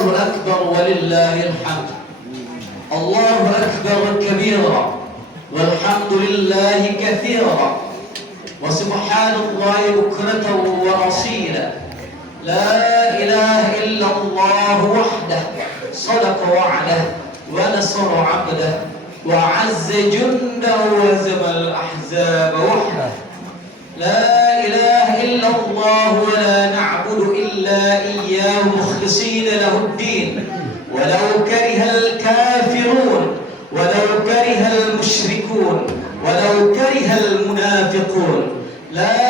الله أكبر ولله الحمد. الله أكبر كبيرا والحمد لله كثيرا وسبحان الله بكرة وأصيلا. لا إله إلا الله وحده صدق وعده ونصر عبده وعز جنده وهزم الأحزاب وحده. لا إله إلا الله ولا نعبد إلا إياه مخلصين له الدين ولو كره الكافرون ولو كره المشركون ولو كره المنافقون. لا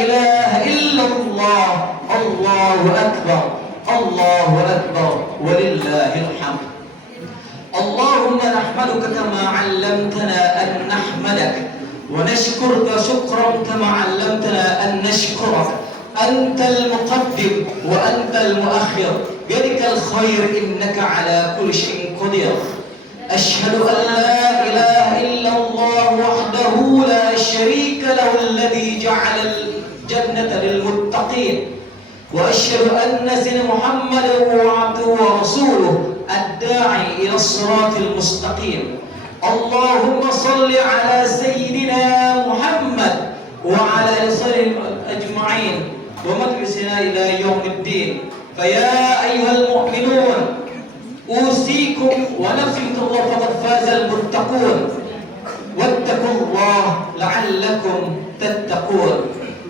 إله إلا الله. الله أكبر الله أكبر ولله الحمد. اللهم نحمدك كما علمتنا أن نحمدك ونشكرك شكرا كما علمتنا أن نشكرك. أنت المقدم وأنت المؤخر بيدك الخير إنك على كل شيء قدير. أشهد أن لا إله إلا الله وحده لا شريك له الذي جعل الجنة للمتقين وأشهد أن سيدنا محمدا عبده ورسوله الداعي إلى الصراط المستقيم. اللهم صل على سيدنا محمد وعلى آله أجمعين ومجلسنا إلى يوم الدين. فيا أيها المؤمنون أوصيكم ونفسي الله فقد فاز المتقون واتقوا الله لعلكم تتقون.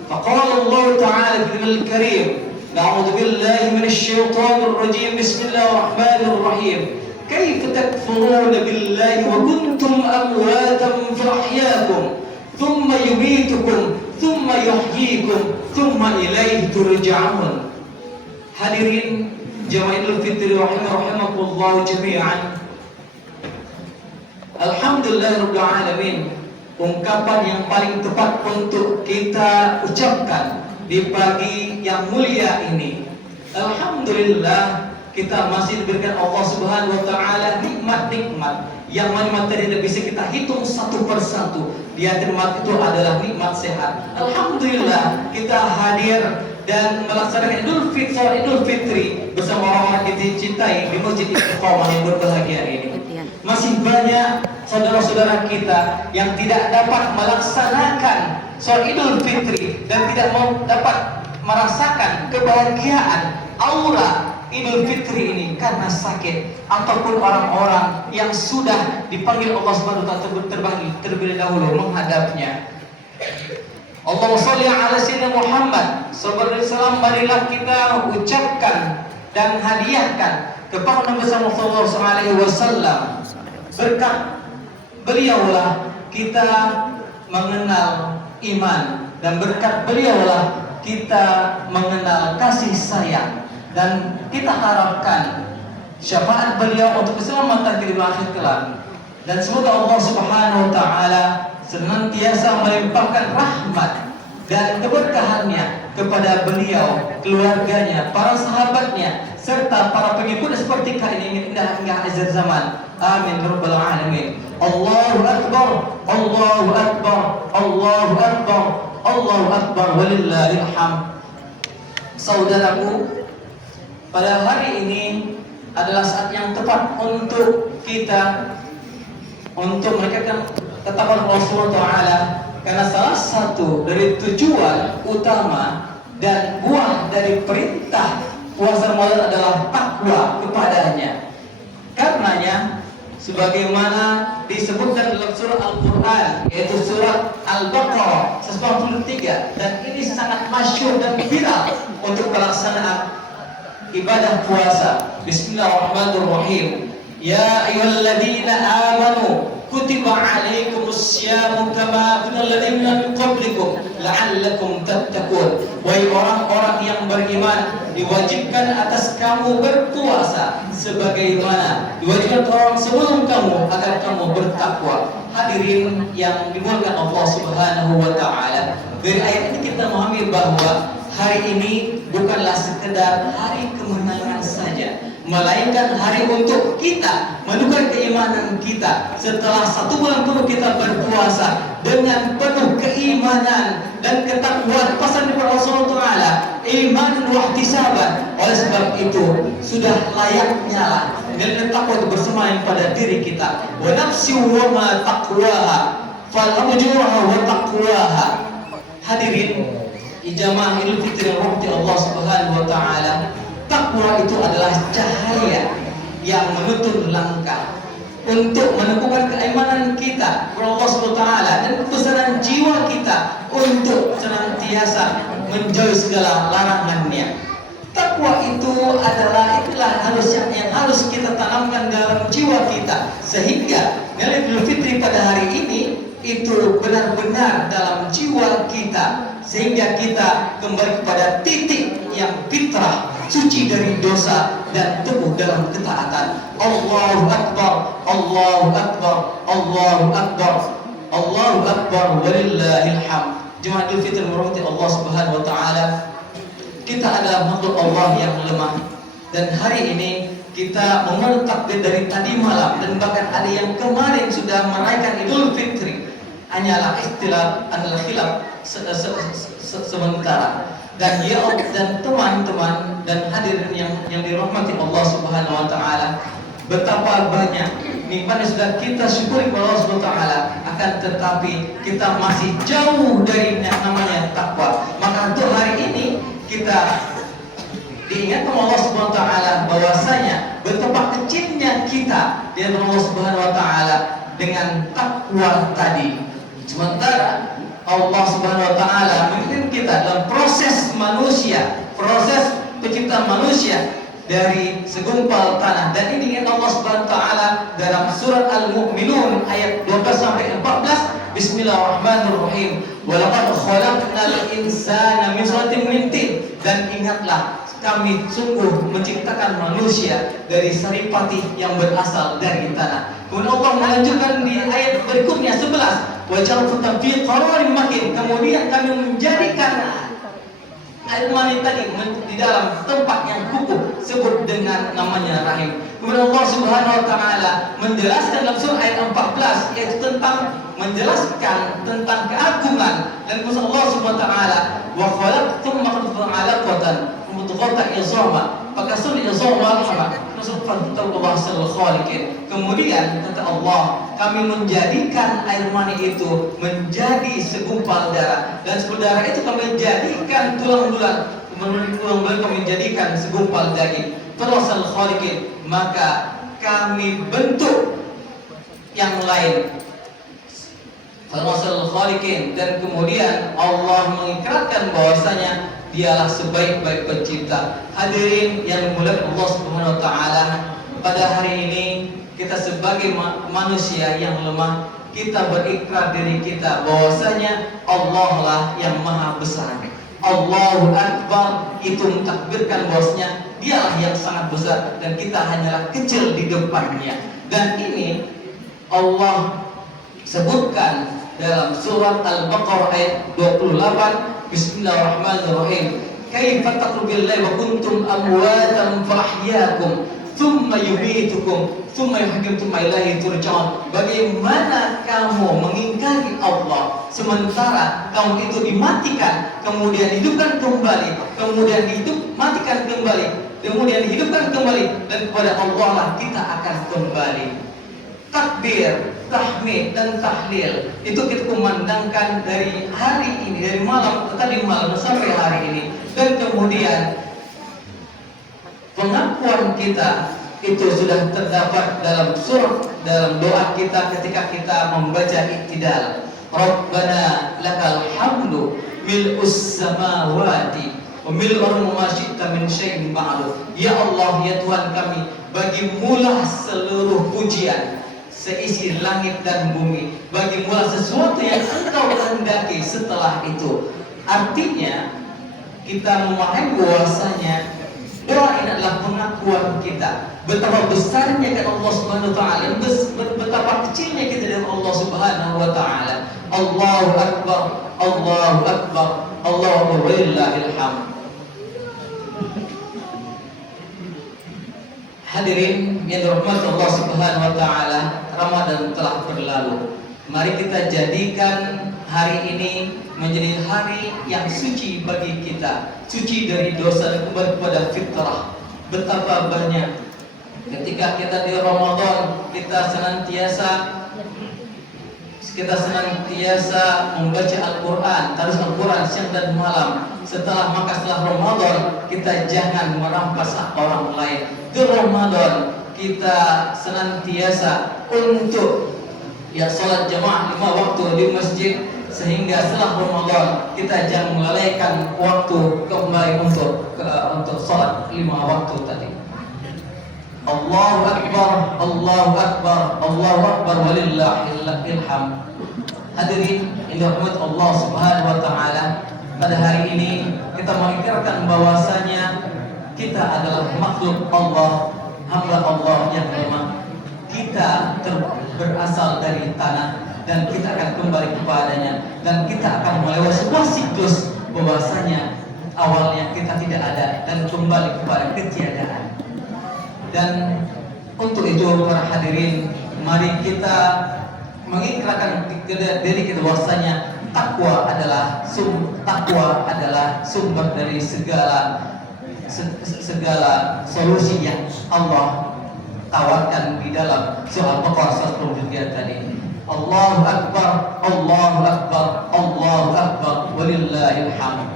فقال الله تعالى في الكريم: أعوذ بالله من الشيطان الرجيم بسم الله الرحمن الرحيم. كيف تكفرون بالله وكنتم أمواتا فأحياكم ثم يميتكم ثم يحييكم ثم إليه ترجعون. Hadirin jamaah Idul Fitri rahimakumullah jami'an. Alhamdulillahirabbil alamin. Ungkapan yang paling tepat untuk kita ucapkan di pagi yang mulia ini. Alhamdulillah kita masih diberikan Allah Subhanahu wa taala nikmat-nikmat yang mana tidak bisa kita hitung satu persatu. Di antara nikmat itu adalah nikmat sehat. Alhamdulillah kita hadir dan melaksanakan Idul Fitri bersama orang-orang kita cintai di Masjid Istiqomah yang berbahagia ini. Masih banyak saudara-saudara kita yang tidak dapat melaksanakan sholat Idul Fitri dan tidak dapat merasakan kebahagiaan aura Idul Fitri ini karena sakit ataupun orang-orang yang sudah dipanggil Allah Subhanahu wa taala terlebih dahulu menghadapnya. Allahumma sholli ala sayyidina Muhammad sallallahu alaihi wasallam. Marilah kita ucapkan dan hadiahkan kepada Nabi sallallahu alaihi wasallam. Berkat beliaulah kita mengenal iman dan berkat beliaulah kita mengenal kasih sayang dan kita harapkan syafaat beliau untuk keselamatan di akhir kelak. Dan semoga Allah Subhanahu wa taala senantiasa melimpahkan rahmat dan keberkahannya kepada beliau, keluarganya, para sahabatnya, serta para pengikut seperti kali ini hingga akhir zaman. Amin ya rabbal alamin. Allahu akbar, Allahu akbar, Allahu akbar, Allahu akbar walillahil hamd. Saudaraku, pada hari ini adalah saat yang tepat untuk kita untuk menegakkan ketetapan Allah Subhanahu wa taala, karena salah satu dari tujuan utama dan buah dari perintah puasa Ramadan adalah takwa kepadanya. Karenanya sebagaimana disebutkan dalam surah Al-Qur'an, yaitu surat Al-Baqarah 143, dan ini sangat masyhur dan viral untuk pelaksanaan ibadah puasa. Bismillahirrahmanirrahim. Ya ayyuhalladzina amanu kutiba alaikumusyamu kama kunal ladzina min qablikum la'allakum tattaqun. Wahai orang-orang yang beriman, diwajibkan atas kamu berpuasa sebagaimana diwajibkan orang sebelum kamu agar kamu bertakwa. Hadirin yang dimuliakan Allah Subhanahu wa taala, dari ayat ini kita memahami bahwa hari ini bukanlah sekedar hari kemenangan saja, melainkan hari untuk kita menukar keimanan kita. Setelah 1 bulan penuh kita berpuasa dengan penuh keimanan dan ketakwaan pasal di Allah Subhanahu wa taala, iman wa ihtisaban. Oleh sebab itu sudah layaknya lah nilai takwa itu bersemayam pada diri kita. Wa nafsi wa ma taqwaha falhamdulillahi wa taqwaha. Hadirin jamaah Idul Fitri yang rahmati Allah Subhanahu wa taala, takwa itu adalah cahaya yang menuntun langkah untuk menemukan keimanan kita kepada Allah Subhanahu wa taala dan kebesaran jiwa kita untuk senantiasa menjauhi segala larangannya. Takwa itu adalah yang harus kita tanamkan dalam jiwa kita, sehingga nilai Idul Fitri pada hari ini itu benar-benar dalam jiwa kita, sehingga kita kembali kepada titik yang fitrah, suci dari dosa dan teguh dalam ketaatan. Allahu Akbar, Allahu Akbar, Allahu Akbar, Allahu Akbar, walillahil hamd. Jemaah Idul Fitri merahmati Allah Subhanahu wa taala, kita adalah makhluk Allah yang lemah, dan hari ini kita memohon takbir dari tadi malam, dan bahkan ada yang kemarin sudah merayakan Idul Fitri, hanyalah istilah adalah khilaf sementara. Dan ya dan teman-teman dan hadirin yang dirahmati Allah Subhanahu wa taala, betapa banyak nikmat yang sudah kita syukuri kepada Allah Subhanahu wa taala, akan tetapi kita masih jauh dari namanya takwa. Maka untuk hari ini kita diingatkan Allah Subhanahu wa taala bahwasanya betapa kecilnya kita di hadapan Allah Subhanahu wa taala dengan takwa tadi. Sementara Allah Subhanahu wa taala menginginkan kita dalam proses manusia, proses penciptaan manusia dari segumpal tanah, dan ini ingin Allah Subhanahu wa taala dalam surat Al-Mu'minun ayat 12 sampai 14. Bismillahirrahmanirrahim. Wa laqad khalaqnal insana min sulalatin min tin. Dan ingatlah, kami sungguh menciptakan manusia dari saripati yang berasal dari tanah. Kemudian Allah melanjutkan di ayat berikutnya 11. Wa ja'alna fi qararin makin. Kemudian kami menjadikan air mani tadi di dalam tempat yang kukuh, sebut dengan namanya rahim. Kemudian Allah Subhanahu wa taala menjelaskan dalam surah ayat 14, yaitu tentang menjelaskan tentang keagungan dan kuasa Allah Subhanahu wa taala. Wa khalaqtum ma khalaqtum 'alaqatan mudghatan izama fakasul izama rahmah nusufan tawbah sal khaliqin. Kemudian kata Allah, kami menjadikan air mani itu menjadi segumpal darah, dan segumpal darah itu kami jadikan tulang-tulang, menurut tulang-tulang kami jadikan segumpal daging. Terusal khaliqin, maka kami bentuk yang lain. Terusal khaliqin, dan kemudian Allah mengikrarkan bahwasanya Dialah sebaik-baik pencipta. Hadirin yang dimuliakan Allah Subhanahu wa taala, pada hari ini kita sebagai manusia yang lemah, kita berikrar diri kita bahwasanya Allah lah yang maha besar. Allahu Akbar itu mentakbirkan bahwasanya Dialah yang sangat besar dan kita hanyalah kecil di depannya. Dan ini Allah sebutkan dalam surat Al-Baqarah ayat 28. Bismillahirrahmanirrahim. Kaifa takfuruna billahi wa kuntum amwatan fa ahyaakum thumma yumitukum thumma yuhyikum ilaihi turja'un. Bagaimana kamu mengingkari Allah sementara kamu itu dimatikan, kemudian hidupkan kembali, kemudian matikan kembali, kemudian dihidupkan kembali, dan kepada Allah lah kita akan kembali. Takbir, tahmid dan tahlil itu kita kumandangkan dari hari ini, dari malam tadi malam sampai hari ini. Dan kemudian pengakuan kita itu sudah terdapat dalam surah, dalam doa kita ketika kita membaca iktidal. Rabbana lakal hamdu mil'us samawati wa mil'u ma syi'ta min syai'in ba'du. Ya Allah, ya Tuhan kami, bagimulah seluruh pujian seisi langit dan bumi, bagimulah sesuatu yang Engkau kehendaki setelah itu. Artinya kita memahami bahwasanya doa ini adalah pengakuan kita betapa besarnya kan Allah Subhanahu wa taala, betapa kecilnya kita dengan Allah Subhanahu wa taala. Allahu Akbar, Allahu Akbar, Allahu walillahil hamd. Hadirin yang dirahmati Allah Subhanahu wa taala, Ramadan telah berlalu. Mari kita jadikan hari ini menjadi hari yang suci bagi kita, suci dari dosa dan kembali kepada fitrah. Betapa banyak ketika kita di Ramadan kita senantiasa membaca Al-Quran, terus Al-Quran siang dan malam. Setelah Ramadan kita jangan merampas hak orang lain. Di Ramadan kita senantiasa untuk sholat jamaah 5 waktu di masjid, sehingga setelah Ramadan kita jangan melalaikan waktu kembali untuk sholat 5 waktu tadi. Allahu Akbar, Allahu Akbar, Allahu Akbar, walillahil hamd. Hadirin yang dirahmati Allah Subhanahu wa taala, pada hari ini kita mengikirkan bahwasanya kita adalah makhluk Allah, hamba Allah yang lemah. Kita berasal dari tanah dan kita akan kembali kepadanya, dan kita akan melewati sebuah siklus bahwasanya awalnya kita tidak ada dan kembali kepada ketiadaan. Dan untuk itu para hadirin, mari kita mengikrarkan diri kita bahwasanya takwa adalah sumber dari segala solusi yang Allah tawarkan di dalam surah Al-Baqarah 123 tadi. Allahu Akbar, Allahu Akbar, Allahu Akbar, walillahil hamd.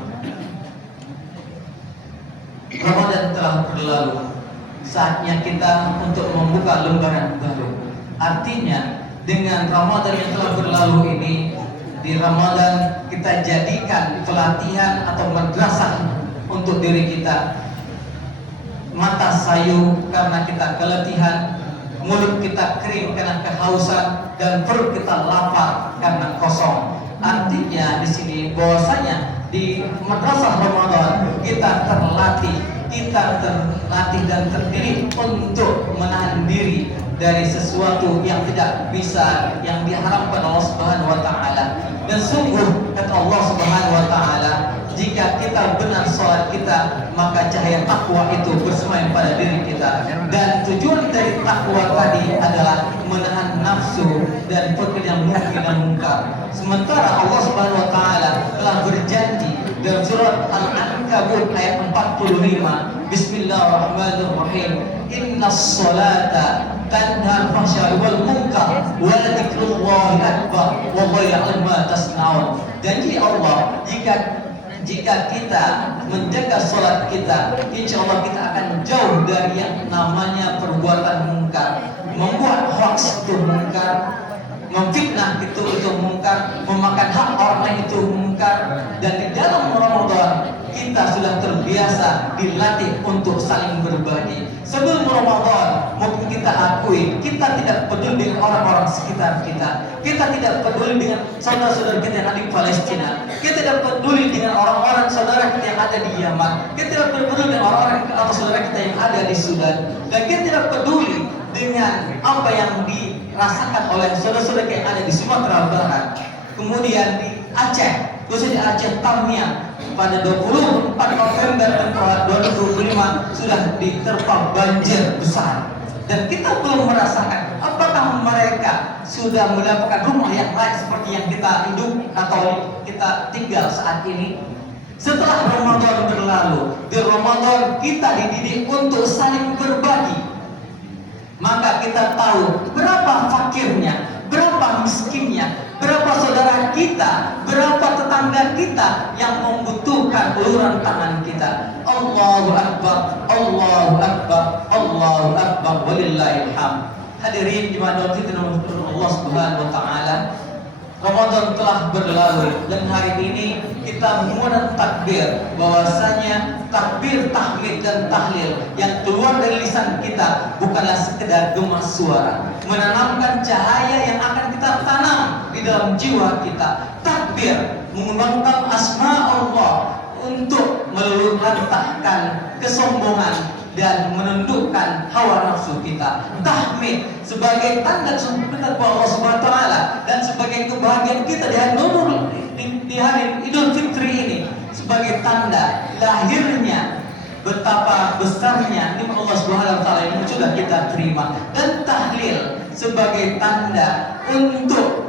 Ramadan telah berlalu, saatnya kita untuk membuka lembaran baru. Artinya dengan Ramadan yang telah berlalu ini, di Ramadan kita jadikan pelatihan atau madrasah untuk diri kita. Mata sayu karena kita keletihan, mulut kita kering karena kehausan, dan perut kita lapar karena kosong. Artinya di sini bahwasanya di madrasah Ramadan kita terlatih dan terdidik untuk menahan diri dari sesuatu yang tidak bisa, yang diharamkan Allah Subhanahu wa taala. Dan sungguh kata Allah Subhanahu wa taala, jika kita benar sholat kita, maka cahaya takwa itu bersemayam pada diri kita. Dan tujuan dari takwa tadi adalah menahan nafsu dan pekerjaan munkar. Sementara Allah Subhanahu wa taala telah berjanji dalam surat Al-Ankabut ayat 45, Bismillahirrahmanirrahim, Innas sholata tanha 'anil fahsya'i wal munkar wa dzikrullahi akbar wallahu ya'lamu ma tasna'un. Janji Allah, jika kita menjaga sholat kita, insya Allah kita akan jauh dari yang namanya perbuatan munkar. Membuat hoax itu munkar, memfitnah itu munkar, memakan hak orang lain itu munkar. Dan di dalam Ramadan kita sudah terbiasa dilatih untuk saling berbagi. Sebelum Ramadan mungkin kita akui kita tidak peduli dengan orang-orang sekitar kita. Kita tidak peduli dengan saudara-saudara kita yang ada di Palestina. Kita tidak peduli dengan orang-orang saudara kita yang ada di Yaman. Kita tidak peduli dengan orang-orang atau saudara kita yang ada di Sudan. Dan kita tidak peduli dengan apa yang dirasakan oleh saudara-saudara kita yang ada di Sumatera Barat. Kemudian di Aceh, khususnya Aceh Tamiang, pada 24 November 2025 sudah diterpa banjir besar. Dan kita belum merasakan apakah mereka sudah mendapatkan rumah yang layak seperti yang kita hidup atau kita tinggal saat ini. Setelah Ramadan berlalu, di Ramadan kita dididik untuk saling berbagi. Maka kita tahu berapa fakirnya, berapa miskinnya, berapa saudara kita, berapa tetangga kita yang membutuhkan uluran tangan kita. Allahu Akbar, Allahu Akbar, Allahu Akbar, walillahil hamd. Hadirin jemaah Allah Subhanahu wa taala, Ramadan telah berlalu dan hari ini kita menggunakan takbir, bahwasanya takbir, tahmid dan tahlil yang keluar dari lisan kita bukanlah sekedar gema suara, menanamkan cahaya yang akan kita tanam di dalam jiwa kita. Takbir mengembangkan asma Allah untuk meluluhlantahkan kesombongan dan menundukkan hawa nafsu kita. Tahmid sebagai tanda kesuburan Allah Subhanahu wa taala dan sebagai kebahagiaan kita di hari Idul Fitri ini, sebagai tanda lahirnya betapa besarnya nikmat Allah Subhanahu wa taala yang sudah kita terima. Dan tahlil sebagai tanda untuk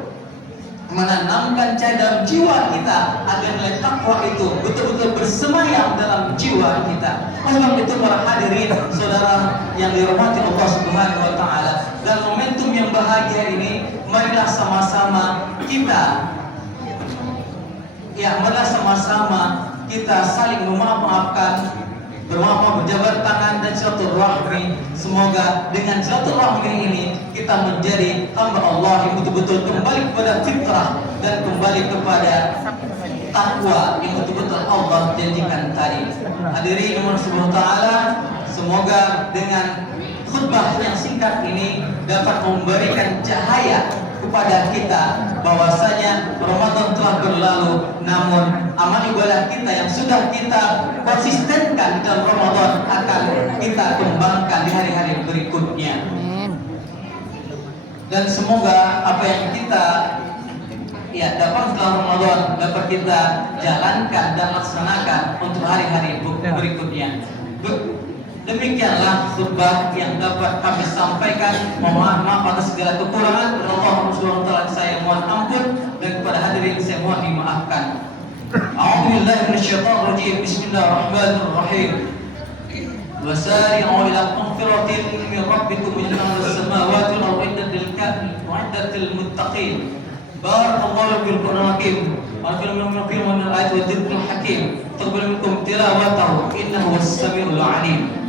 menanamkan cahaya dalam jiwa kita agar nilai takwa itu betul-betul bersemayam dalam jiwa kita. Oleh sebab itu para hadirin saudara yang dirahmati Allah Subhanahu wa taala, dan momentum yang bahagia ini marilah sama-sama kita marilah sama-sama kita saling memaafkan, bermaaf, berjabat tangan dan silaturahmi. Semoga dengan silaturahmi ini kita menjadi hamba Allah yang betul-betul kembali kepada fitrah dan kembali kepada takwa yang betul-betul Allah janjikan tadi. Hadirin Allah Subhanahu wa taala, semoga dengan khutbah yang singkat ini dapat memberikan cahaya kepada kita bahwasanya Ramadan telah berlalu, namun amal ibadah kita yang sudah kita konsistenkan di dalam Ramadan akan kita kembangkan di hari-hari berikutnya. Dan semoga apa yang kita dapat setelah Ramadan dapat kita jalankan dan laksanakan untuk hari-hari berikutnya. Demikianlah khutbah yang dapat kami sampaikan. Mohon maaf atas segala kekurangan. Allah Subhanahu wa taala saya mohon ampun, dan kepada hadirin saya mohon dimaafkan. A'udzubillahi minasyaitonir rajim. Bismillahirrahmanirrahim. Wasari'u ila maghfiratin min rabbikum wa jannatin samawati wal ardi lil muttaqin. Barakallahu fil Qur'anil Hakim wa fil min al-ayati wa dhikril hakim. Taqabbal minkum tilawatahu innahu was-sami'ul 'alim.